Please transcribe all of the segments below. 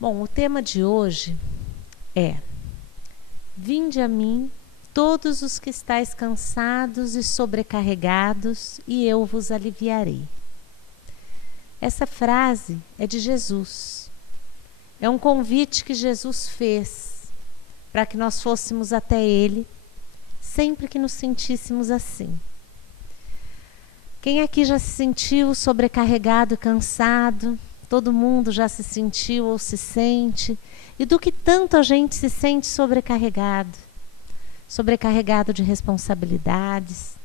Bom, o tema de hoje é: Vinde a mim, todos os que estáis cansados e sobrecarregados, e eu vos aliviarei. Essa frase é de Jesus. É um convite que Jesus fez para que nós fôssemos até Ele, sempre que nos sentíssemos assim. Quem aqui já se sentiu sobrecarregado e cansado? Todo mundo já se sentiu ou se sente. E do que tanto a gente se sente sobrecarregado? Sobrecarregado de responsabilidades,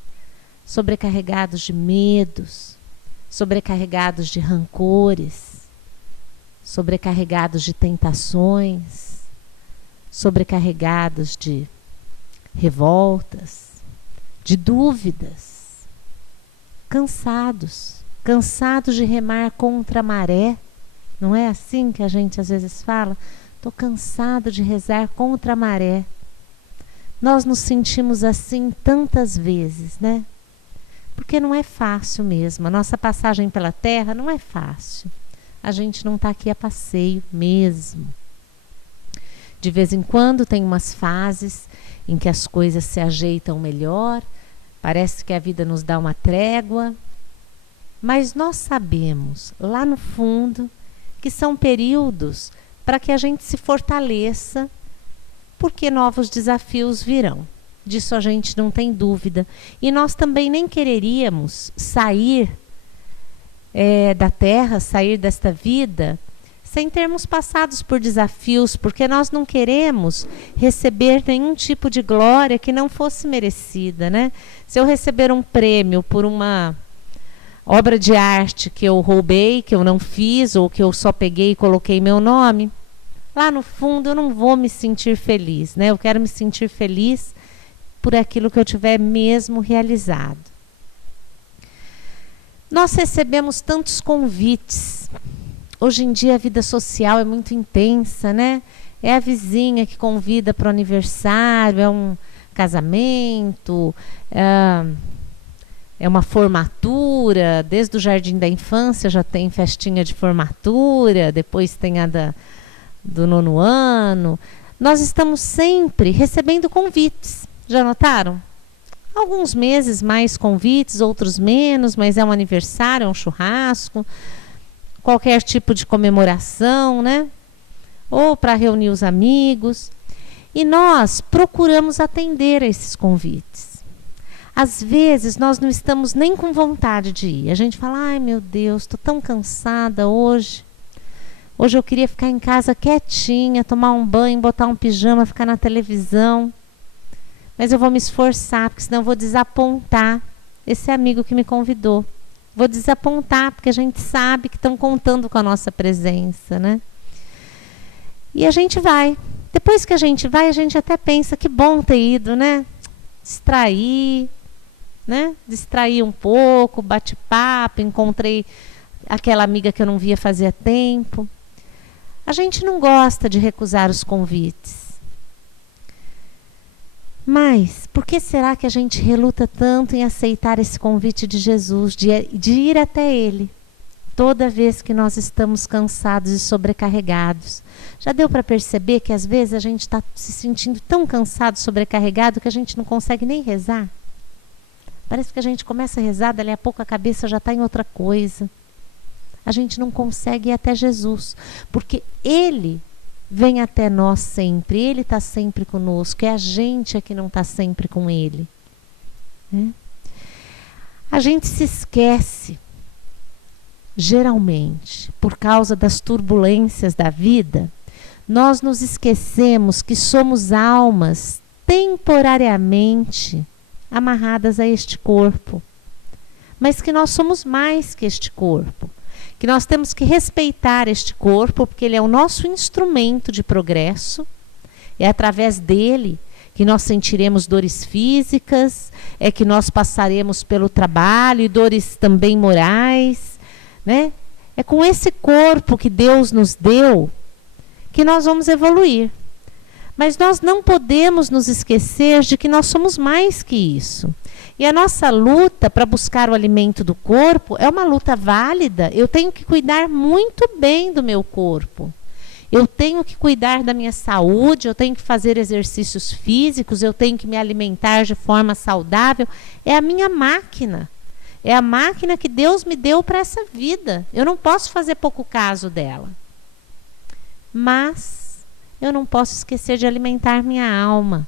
sobrecarregados de medos, sobrecarregados de rancores, sobrecarregados de tentações, sobrecarregados de revoltas, de dúvidas, cansados de remar contra a maré. Não é assim que a gente às vezes fala? Estou cansado de rezar contra a maré. Nós nos sentimos assim tantas vezes, né? Porque não é fácil mesmo. A nossa passagem pela terra não é fácil. A gente não está aqui a passeio mesmo. De vez em quando tem umas fases em que as coisas se ajeitam melhor, parece que a vida nos dá uma trégua, mas nós sabemos, lá no fundo, que são períodos para que a gente se fortaleça, porque novos desafios virão. Disso a gente não tem dúvida. E nós também nem quereríamos sair da terra, sair desta vida, sem termos passados por desafios, porque nós não queremos receber nenhum tipo de glória que não fosse merecida, né? Se eu receber um prêmio por uma obra de arte que eu roubei, que eu não fiz, ou que eu só peguei e coloquei meu nome, lá no fundo eu não vou me sentir feliz, né? Eu quero me sentir feliz por aquilo que eu tiver mesmo realizado. Nós recebemos tantos convites. Hoje em dia a vida social é muito intensa, né? É a vizinha que convida para o aniversário, é um casamento, é uma formatura. Desde o jardim da infância já tem festinha de formatura, depois tem a do 9º ano. Nós estamos sempre recebendo convites. Já notaram? Alguns meses mais convites, outros menos, mas é um aniversário, é um churrasco, qualquer tipo de comemoração, né? Ou para reunir os amigos. E nós procuramos atender a esses convites. Às vezes nós não estamos nem com vontade de ir. A gente fala: ai meu Deus, estou tão cansada hoje. Hoje eu queria ficar em casa quietinha, tomar um banho, botar um pijama, ficar na televisão. Mas eu vou me esforçar, porque senão eu vou desapontar esse amigo que me convidou. Vou desapontar, porque a gente sabe que estão contando com a nossa presença, né? E a gente vai. Depois que a gente vai, a gente até pensa: que bom ter ido, né? Distrair, né? Distrair um pouco, bate-papo, encontrei aquela amiga que eu não via fazia tempo. A gente não gosta de recusar os convites. Mas por que será que a gente reluta tanto em aceitar esse convite de Jesus, de ir até Ele, toda vez que nós estamos cansados e sobrecarregados? Já deu para perceber que às vezes a gente está se sentindo tão cansado, sobrecarregado, que a gente não consegue nem rezar? Parece que a gente começa a rezar, dali a pouco a cabeça já está em outra coisa. A gente não consegue ir até Jesus, porque Ele vem até nós sempre, Ele está sempre conosco, é a gente que não está sempre com Ele, né? A gente se esquece, geralmente, por causa das turbulências da vida, nós nos esquecemos que somos almas temporariamente amarradas a este corpo, mas que nós somos mais que este corpo. Que nós temos que respeitar este corpo, porque ele é o nosso instrumento de progresso. É através dele que nós sentiremos dores físicas, é que nós passaremos pelo trabalho e dores também morais, né? É com esse corpo que Deus nos deu que nós vamos evoluir. Mas nós não podemos nos esquecer de que nós somos mais que isso. E a nossa luta para buscar o alimento do corpo é uma luta válida. Eu tenho que cuidar muito bem do meu corpo. Eu tenho que cuidar da minha saúde, eu tenho que fazer exercícios físicos, eu tenho que me alimentar de forma saudável. É a minha máquina. É a máquina que Deus me deu para essa vida. Eu não posso fazer pouco caso dela. Mas eu não posso esquecer de alimentar minha alma.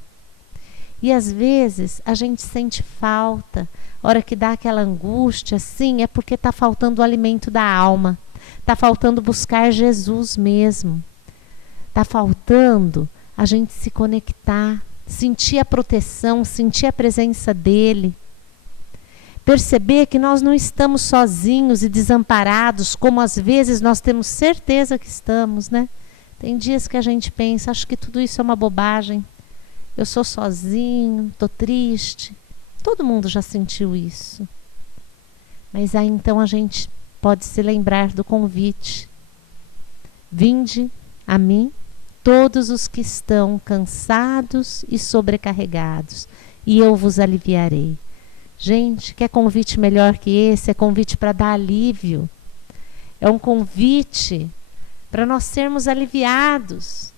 E às vezes a gente sente falta. A hora que dá aquela angústia, assim, é porque está faltando o alimento da alma. Está faltando buscar Jesus mesmo. Está faltando a gente se conectar, sentir a proteção, sentir a presença dele. Perceber que nós não estamos sozinhos e desamparados, como às vezes nós temos certeza que estamos, né? Tem dias que a gente pensa, acho que tudo isso é uma bobagem. Eu sou sozinho, estou triste. Todo mundo já sentiu isso. Mas aí então a gente pode se lembrar do convite. Vinde a mim, todos os que estão cansados e sobrecarregados, e eu vos aliviarei. Gente, quer convite melhor que esse? É convite para dar alívio. É um convite para nós sermos aliviados.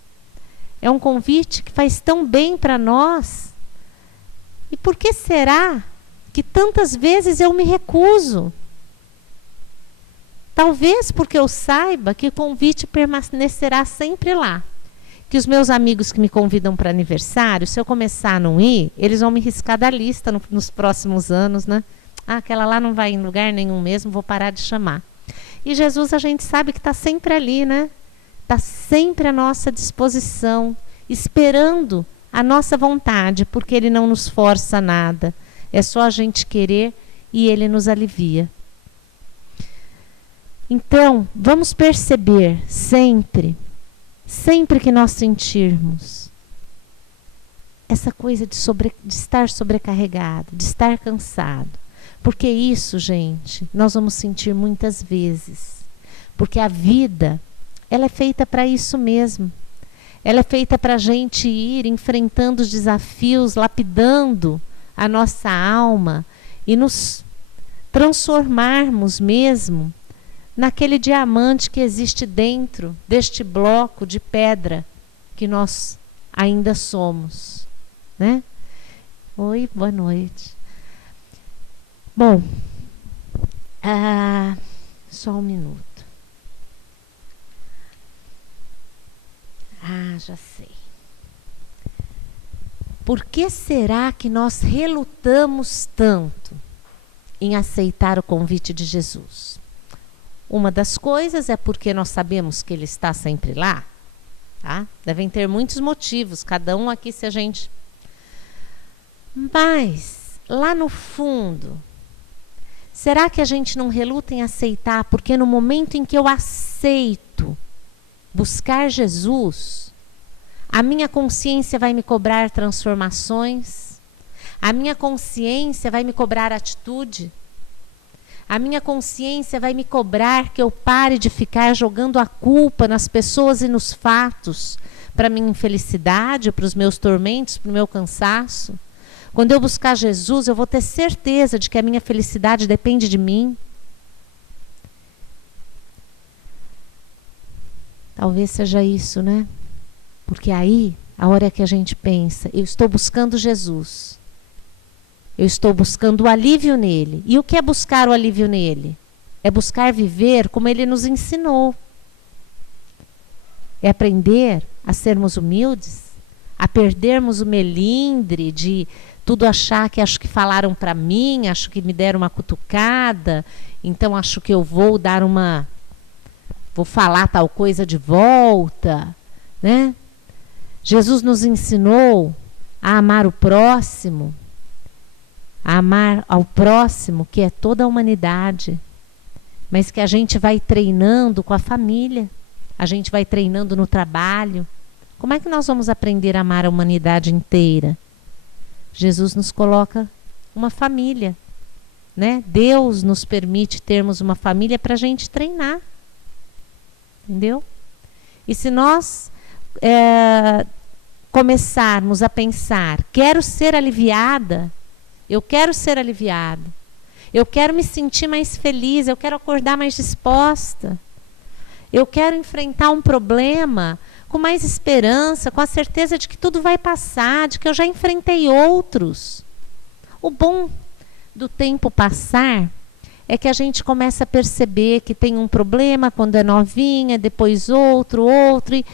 É um convite que faz tão bem para nós. E por que será que tantas vezes eu me recuso? Talvez porque eu saiba que o convite permanecerá sempre lá. Que os meus amigos que me convidam para aniversário, se eu começar a não ir, eles vão me riscar da lista nos próximos anos, né? Ah, aquela lá não vai em lugar nenhum mesmo, vou parar de chamar. E Jesus, a gente sabe que está sempre ali, né? Está sempre à nossa disposição, esperando a nossa vontade, porque Ele não nos força a nada. É só a gente querer e Ele nos alivia. Então, vamos perceber sempre que nós sentirmos essa coisa de estar sobrecarregado, de estar cansado. Porque isso, gente, nós vamos sentir muitas vezes. Porque a vida, ela é feita para isso mesmo. Ela é feita para a gente ir enfrentando os desafios, lapidando a nossa alma e nos transformarmos mesmo naquele diamante que existe dentro deste bloco de pedra que nós ainda somos, né? Oi, boa noite. Bom, só um minuto. Já sei. Por que será que nós relutamos tanto em aceitar o convite de Jesus? Uma das coisas é porque nós sabemos que Ele está sempre lá, tá? Devem ter muitos motivos, cada um aqui se a gente... Mas, lá no fundo, será que a gente não reluta em aceitar? Porque no momento em que eu aceito buscar Jesus, a minha consciência vai me cobrar transformações, a minha consciência vai me cobrar atitude, a minha consciência vai me cobrar que eu pare de ficar jogando a culpa nas pessoas e nos fatos para a minha infelicidade, para os meus tormentos, para o meu cansaço. Quando eu buscar Jesus, eu vou ter certeza de que a minha felicidade depende de mim. Talvez seja isso, né? Porque aí, a hora que a gente pensa, eu estou buscando Jesus. Eu estou buscando o alívio nele. E o que é buscar o alívio nele? É buscar viver como ele nos ensinou. É aprender a sermos humildes, a perdermos o melindre de tudo achar que acho que falaram para mim, acho que me deram uma cutucada, então acho que eu vou falar tal coisa de volta, né? Jesus nos ensinou a amar o próximo, a amar ao próximo, que é toda a humanidade, mas que a gente vai treinando com a família, a gente vai treinando no trabalho. Como é que nós vamos aprender a amar a humanidade inteira? Jesus nos coloca uma família, né? Deus nos permite termos uma família para a gente treinar, entendeu? E se nós começarmos a pensar, quero ser aliviada, eu quero ser aliviado, eu quero me sentir mais feliz, eu quero acordar mais disposta, Eu quero enfrentar um problema com mais esperança, com a certeza de que tudo vai passar, de que eu já enfrentei outros. O bom do tempo passar é que a gente começa a perceber que tem um problema quando é novinha, depois outro, e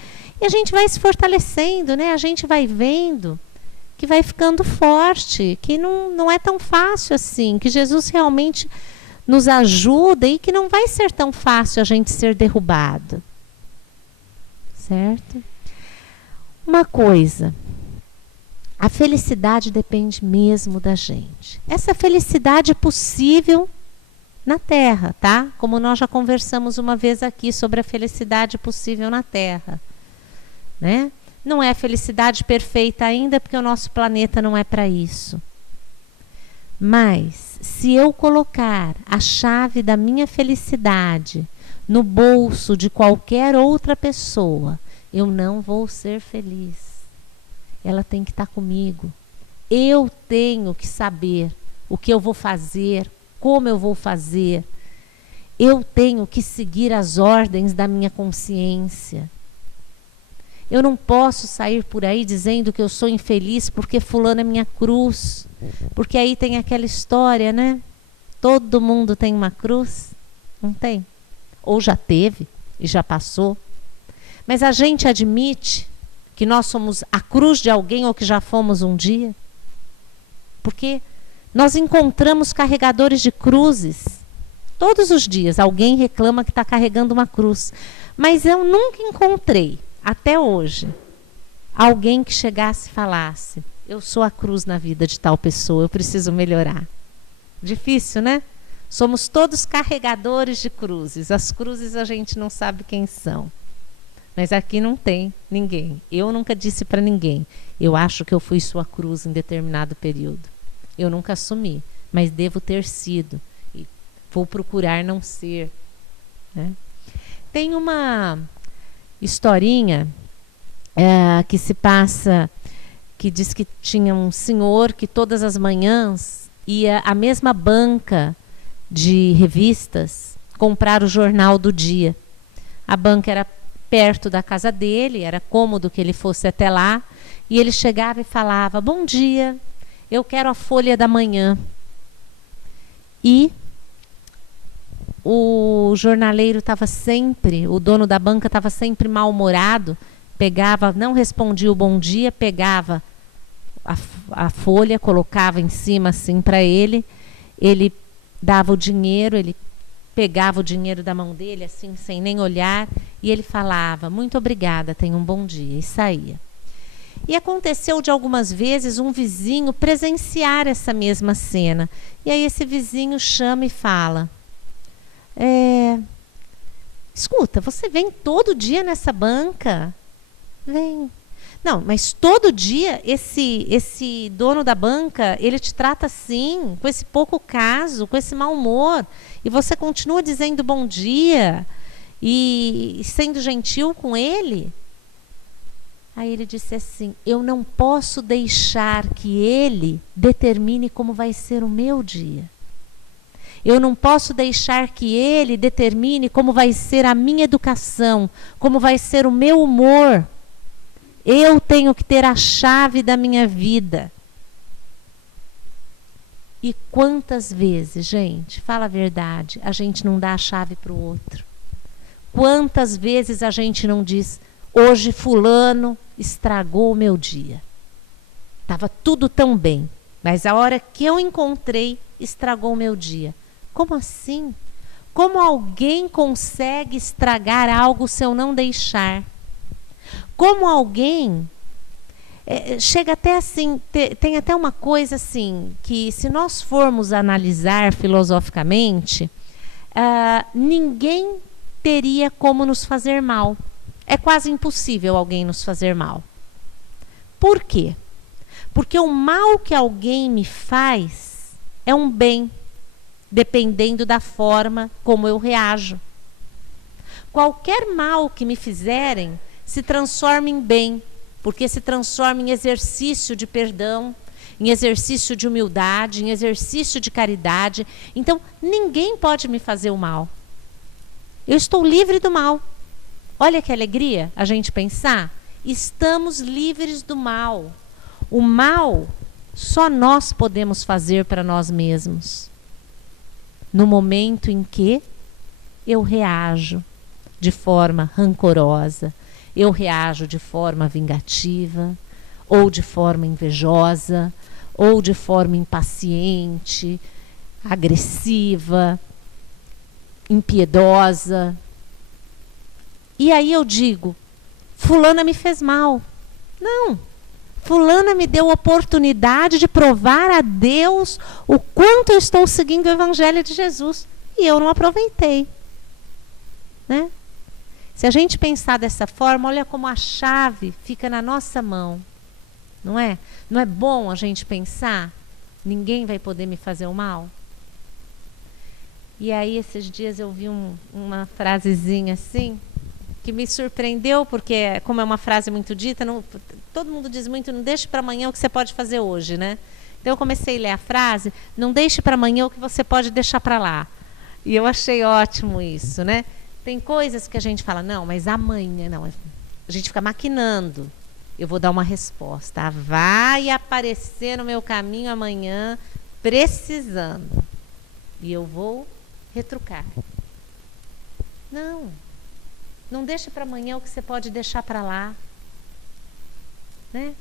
a gente vai se fortalecendo, né? A gente vai vendo que vai ficando forte, que não é tão fácil assim, que Jesus realmente nos ajuda e que não vai ser tão fácil a gente ser derrubado. Certo? Uma coisa, a felicidade depende mesmo da gente. Essa felicidade é possível na Terra, tá? Como nós já conversamos uma vez aqui sobre a felicidade possível na Terra, né? Não é a felicidade perfeita ainda, porque o nosso planeta não é para isso. Mas, se eu colocar a chave da minha felicidade no bolso de qualquer outra pessoa, eu não vou ser feliz. Ela tem que estar comigo. Eu tenho que saber o que eu vou fazer, como eu vou fazer. Eu tenho que seguir as ordens da minha consciência. Eu não posso sair por aí dizendo que eu sou infeliz porque fulano é minha cruz. Porque aí tem aquela história, né? Todo mundo tem uma cruz. Não tem? Ou já teve e já passou. Mas a gente admite que nós somos a cruz de alguém ou que já fomos um dia? Porque nós encontramos carregadores de cruzes. Todos os dias alguém reclama que está carregando uma cruz. Mas eu nunca encontrei, até hoje, alguém que chegasse e falasse: eu sou a cruz na vida de tal pessoa, eu preciso melhorar. Difícil, né? Somos todos carregadores de cruzes. As cruzes a gente não sabe quem são. Mas aqui não tem ninguém. Eu nunca disse para ninguém: eu acho que eu fui sua cruz em determinado período. Eu nunca assumi, mas devo ter sido. E vou procurar não ser. Né? Tem uma historinha que se passa, que diz que tinha um senhor que todas as manhãs ia à mesma banca de revistas comprar o jornal do dia. A banca era perto da casa dele, era cômodo que ele fosse até lá, e ele chegava e falava: bom dia, eu quero a Folha da Manhã. E o jornaleiro estava sempre, o dono da banca estava sempre mal-humorado, pegava, não respondia o bom dia, pegava a folha, colocava em cima assim para ele dava o dinheiro, ele pegava o dinheiro da mão dele assim, sem nem olhar, e ele falava: muito obrigada, tenha um bom dia, e saía. E aconteceu de algumas vezes um vizinho presenciar essa mesma cena, e aí esse vizinho chama e fala: escuta, você vem todo dia nessa banca? Vem. Não, mas todo dia esse dono da banca, ele te trata assim, com esse pouco caso, com esse mau humor, e você continua dizendo bom dia e sendo gentil com ele? Aí ele disse assim: eu não posso deixar que ele determine como vai ser o meu dia. Eu não posso deixar que ele determine como vai ser a minha educação, como vai ser o meu humor. Eu tenho que ter a chave da minha vida. E quantas vezes, gente, fala a verdade, a gente não dá a chave para o outro? Quantas vezes a gente não diz: hoje fulano estragou o meu dia. Estava tudo tão bem, mas a hora que eu encontrei, estragou o meu dia. Como assim? Como alguém consegue estragar algo se eu não deixar? Como alguém chega até assim, tem até uma coisa assim, que se nós formos analisar filosoficamente, ninguém teria como nos fazer mal. É quase impossível alguém nos fazer mal. Por quê? Porque o mal que alguém me faz é um bem, dependendo da forma como eu reajo. Qualquer mal que me fizerem se transforma em bem, porque se transforma em exercício de perdão, em exercício de humildade, em exercício de caridade. Então, ninguém pode me fazer o mal. Eu estou livre do mal. Olha que alegria a gente pensar. Estamos livres do mal. O mal só nós podemos fazer para nós mesmos. No momento em que eu reajo de forma rancorosa, eu reajo de forma vingativa, ou de forma invejosa, ou de forma impaciente, agressiva, impiedosa. E aí eu digo, fulana me fez mal. Não, fulana me deu a oportunidade de provar a Deus o quanto eu estou seguindo o Evangelho de Jesus. E eu não aproveitei. Né? Se a gente pensar dessa forma, olha como a chave fica na nossa mão. Não é? Não é bom a gente pensar? Ninguém vai poder me fazer o mal? E aí, esses dias eu vi uma frasezinha assim, que me surpreendeu, porque como é uma frase muito dita, todo mundo diz muito, não deixe para amanhã o que você pode fazer hoje, né? Então eu comecei a ler a frase, não deixe para amanhã o que você pode deixar para lá. E eu achei ótimo isso, né? Tem coisas que a gente fala, não, mas amanhã, não. A gente fica maquinando. Eu vou dar uma resposta. Vai aparecer no meu caminho amanhã, precisando. E eu vou retrucar. Não. Não deixe para amanhã o que você pode deixar para lá. Né?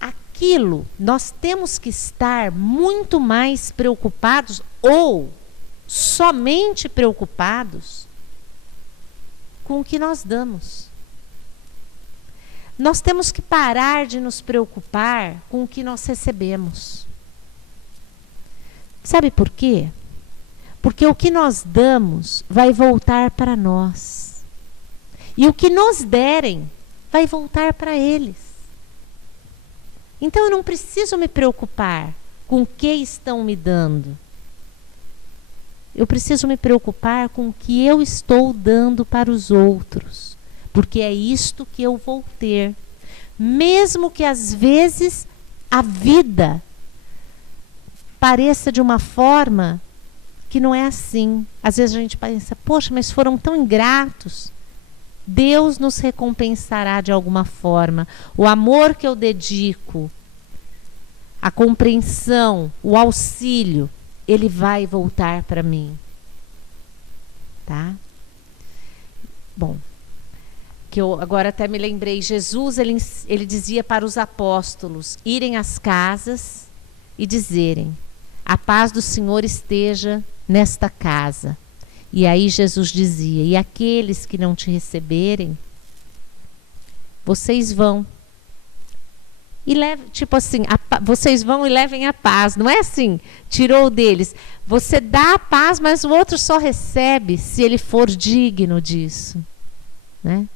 Aquilo, nós temos que estar muito mais preocupados ou somente preocupados com o que nós damos. Nós temos que parar de nos preocupar com o que nós recebemos. Sabe por quê? Porque o que nós damos vai voltar para nós. E o que nos derem vai voltar para eles. Então eu não preciso me preocupar com o que estão me dando. Eu preciso me preocupar com o que eu estou dando para os outros. Porque é isto que eu vou ter. Mesmo que às vezes a vida pareça de uma forma que não é assim. Às vezes a gente pensa, poxa, mas foram tão ingratos. Deus nos recompensará de alguma forma. O amor que eu dedico, a compreensão, o auxílio, ele vai voltar para mim. Tá? Bom, que eu agora até me lembrei, Jesus ele dizia para os apóstolos irem às casas e dizerem, a paz do Senhor esteja nesta casa. E aí Jesus dizia, e aqueles que não te receberem, vocês vão. E tipo assim, vocês vão e levem a paz. Não é assim, tirou deles. Você dá a paz, mas o outro só recebe se ele for digno disso. Né?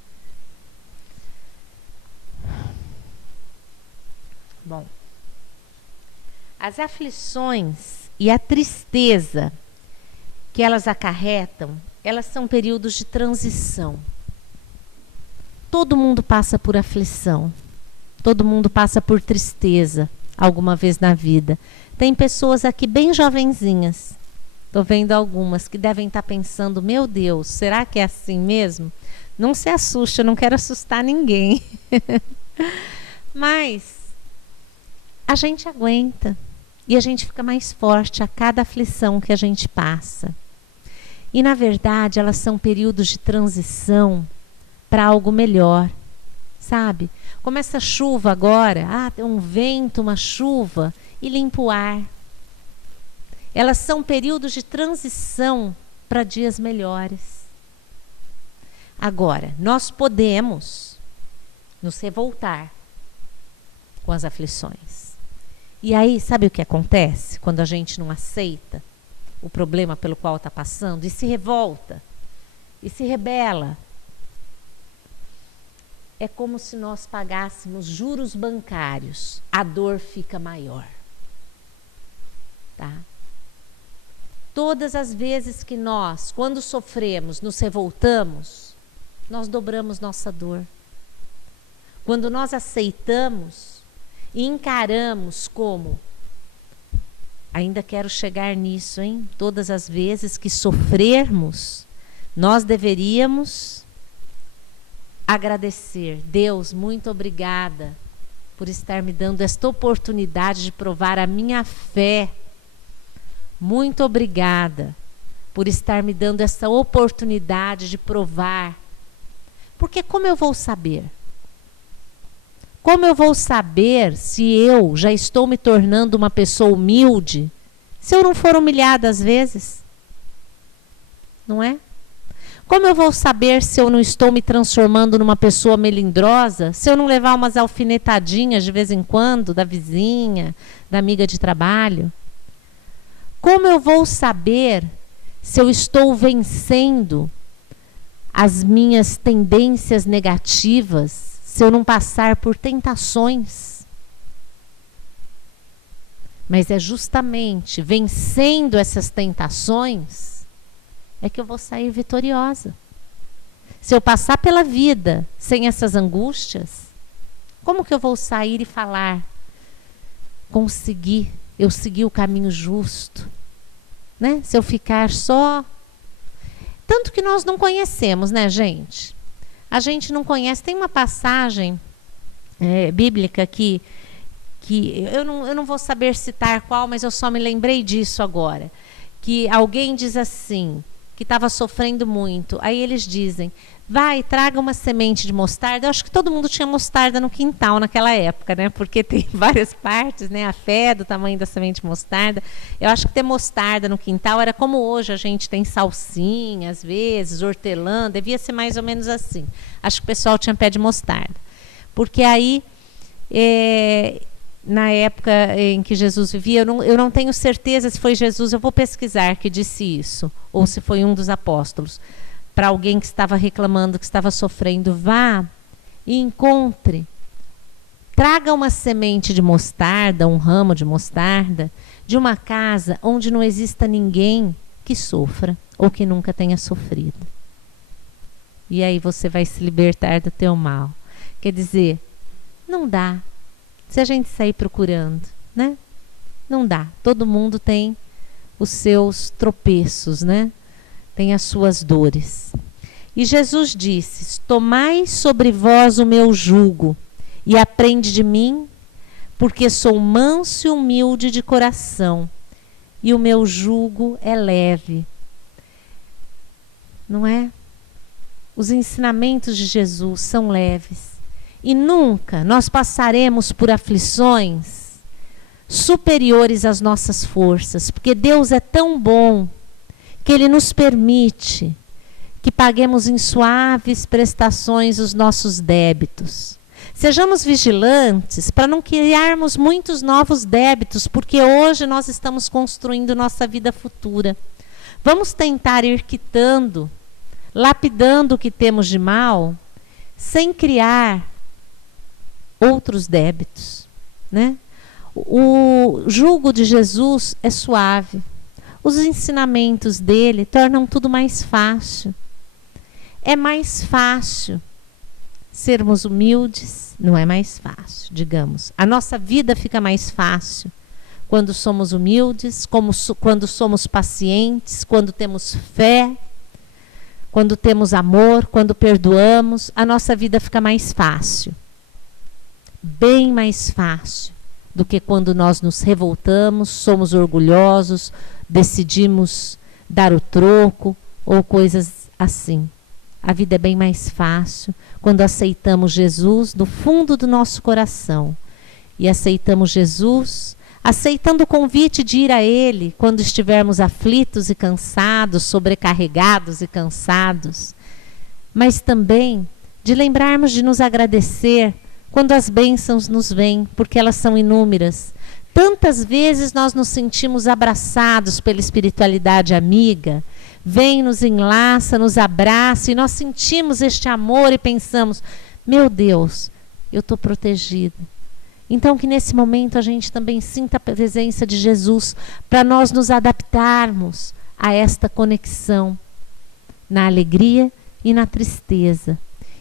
Bom, as aflições e a tristeza que elas acarretam, elas são períodos de transição. Todo mundo passa por aflição. Todo mundo passa por tristeza alguma vez na vida. Tem pessoas aqui bem jovenzinhas. Estou vendo algumas que devem estar pensando, meu Deus, será que é assim mesmo? Não se assuste, eu não quero assustar ninguém. Mas a gente aguenta. E a gente fica mais forte a cada aflição que a gente passa. E na verdade elas são períodos de transição para algo melhor. Sabe? Como essa chuva agora, tem um vento, uma chuva, e limpa o ar. Elas são períodos de transição para dias melhores. Agora, nós podemos nos revoltar com as aflições. E aí, sabe o que acontece quando a gente não aceita o problema pelo qual está passando e se revolta e se rebela? É como se nós pagássemos juros bancários. A dor fica maior. Tá? Todas as vezes que nós, quando sofremos, nos revoltamos, nós dobramos nossa dor. Quando nós aceitamos e encaramos como, ainda quero chegar nisso, hein? Todas as vezes que sofrermos, nós deveríamos agradecer. Deus, muito obrigada por estar me dando esta oportunidade de provar a minha fé. Muito obrigada por estar me dando essa oportunidade de provar. Porque como eu vou saber? Como eu vou saber se eu já estou me tornando uma pessoa humilde, se eu não for humilhada às vezes? Não é? Como eu vou saber se eu não estou me transformando numa pessoa melindrosa, se eu não levar umas alfinetadinhas de vez em quando da vizinha, da amiga de trabalho? Como eu vou saber se eu estou vencendo as minhas tendências negativas, se eu não passar por tentações? Mas é justamente vencendo essas tentações é que eu vou sair vitoriosa. Se eu passar pela vida sem essas angústias, como que eu vou sair e falar? Eu segui o caminho justo, né? Se eu ficar só... Tanto que nós não conhecemos, né, gente? A gente não conhece. Tem uma passagem bíblica que eu não vou saber citar qual, mas eu só me lembrei disso agora. Que alguém diz assim, que estava sofrendo muito. Aí eles dizem, vai, traga uma semente de mostarda. Eu acho que todo mundo tinha mostarda no quintal naquela época, né? Porque tem várias partes, né? A fé do tamanho da semente de mostarda. Eu acho que ter mostarda no quintal era como hoje a gente tem salsinha, às vezes, hortelã. Devia ser mais ou menos assim. Acho que o pessoal tinha pé de mostarda. Porque aí... na época em que Jesus vivia, eu não tenho certeza se foi Jesus, eu vou pesquisar que disse isso, ou se foi um dos apóstolos, para alguém que estava reclamando, que estava sofrendo, vá e encontre, traga uma semente de mostarda, um ramo de mostarda, de uma casa onde não exista ninguém que sofra, ou que nunca tenha sofrido. E aí você vai se libertar do teu mal. Quer dizer, não dá. Se a gente sair procurando, né? Não dá. Todo mundo tem os seus tropeços, né? Tem as suas dores. E Jesus disse, tomai sobre vós o meu jugo e aprende de mim, porque sou manso e humilde de coração, e o meu jugo é leve. Não é? Os ensinamentos de Jesus são leves. E nunca nós passaremos por aflições superiores às nossas forças, porque Deus é tão bom que Ele nos permite que paguemos em suaves prestações os nossos débitos. Sejamos vigilantes para não criarmos muitos novos débitos, porque hoje nós estamos construindo nossa vida futura. Vamos tentar ir quitando, lapidando o que temos de mal, sem criar outros débitos, né? O jugo de Jesus é suave. Os ensinamentos dele tornam tudo mais fácil. É mais fácil sermos humildes, não é mais fácil, digamos. A nossa vida fica mais fácil quando somos humildes, quando somos pacientes, quando temos fé, quando temos amor, quando perdoamos, a nossa vida fica mais fácil. Bem mais fácil do que quando nós nos revoltamos, somos orgulhosos, decidimos dar o troco ou coisas assim. A vida é bem mais fácil quando aceitamos Jesus do fundo do nosso coração. E aceitamos Jesus, aceitando o convite de ir a Ele quando estivermos aflitos e cansados, sobrecarregados e cansados. Mas também de lembrarmos de nos agradecer quando as bênçãos nos vêm, porque elas são inúmeras. Tantas vezes nós nos sentimos abraçados pela espiritualidade amiga, vem, nos enlaça, nos abraça, e nós sentimos este amor e pensamos, meu Deus, eu estou protegido. Então que nesse momento a gente também sinta a presença de Jesus, para nós nos adaptarmos a esta conexão, na alegria e na tristeza.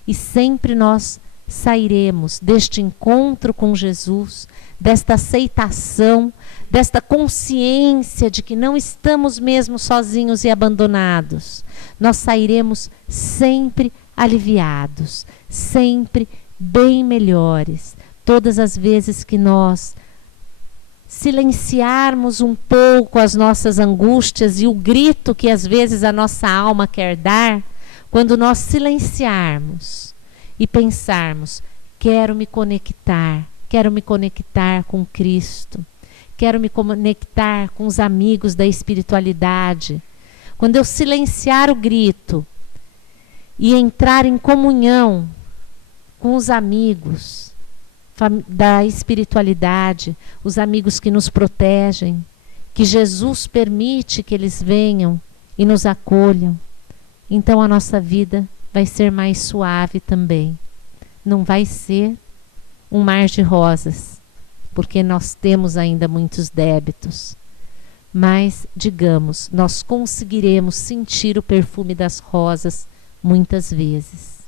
E sempre nós sairemos deste encontro com Jesus, desta aceitação, desta consciência de que não estamos mesmo sozinhos e abandonados. Nós sairemos sempre aliviados, sempre bem melhores. Todas as vezes que nós silenciarmos um pouco as nossas angústias e o grito que às vezes a nossa alma quer dar, quando nós silenciarmos e pensarmos, quero me conectar com Cristo, quero me conectar com os amigos da espiritualidade. Quando eu silenciar o grito e entrar em comunhão com os amigos da espiritualidade, os amigos que nos protegem, que Jesus permite que eles venham e nos acolham, então a nossa vida vai ser mais suave também. Não vai ser um mar de rosas, porque nós temos ainda muitos débitos. Mas, digamos, nós conseguiremos sentir o perfume das rosas muitas vezes.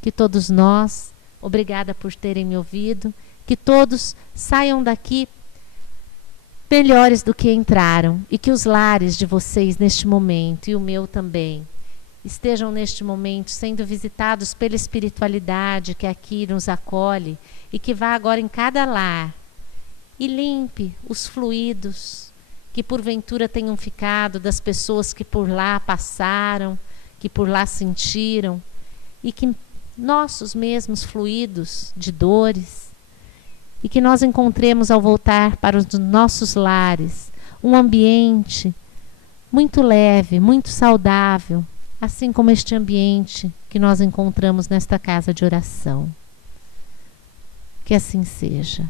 Que todos nós, obrigada por terem me ouvido, que todos saiam daqui melhores do que entraram e que os lares de vocês neste momento e o meu também estejam neste momento sendo visitados pela espiritualidade que aqui nos acolhe e que vá agora em cada lar e limpe os fluidos que porventura tenham ficado das pessoas que por lá passaram, que por lá sentiram, e que nossos mesmos fluidos de dores, e que nós encontremos ao voltar para os nossos lares um ambiente muito leve, muito saudável, assim como este ambiente que nós encontramos nesta casa de oração. Que assim seja.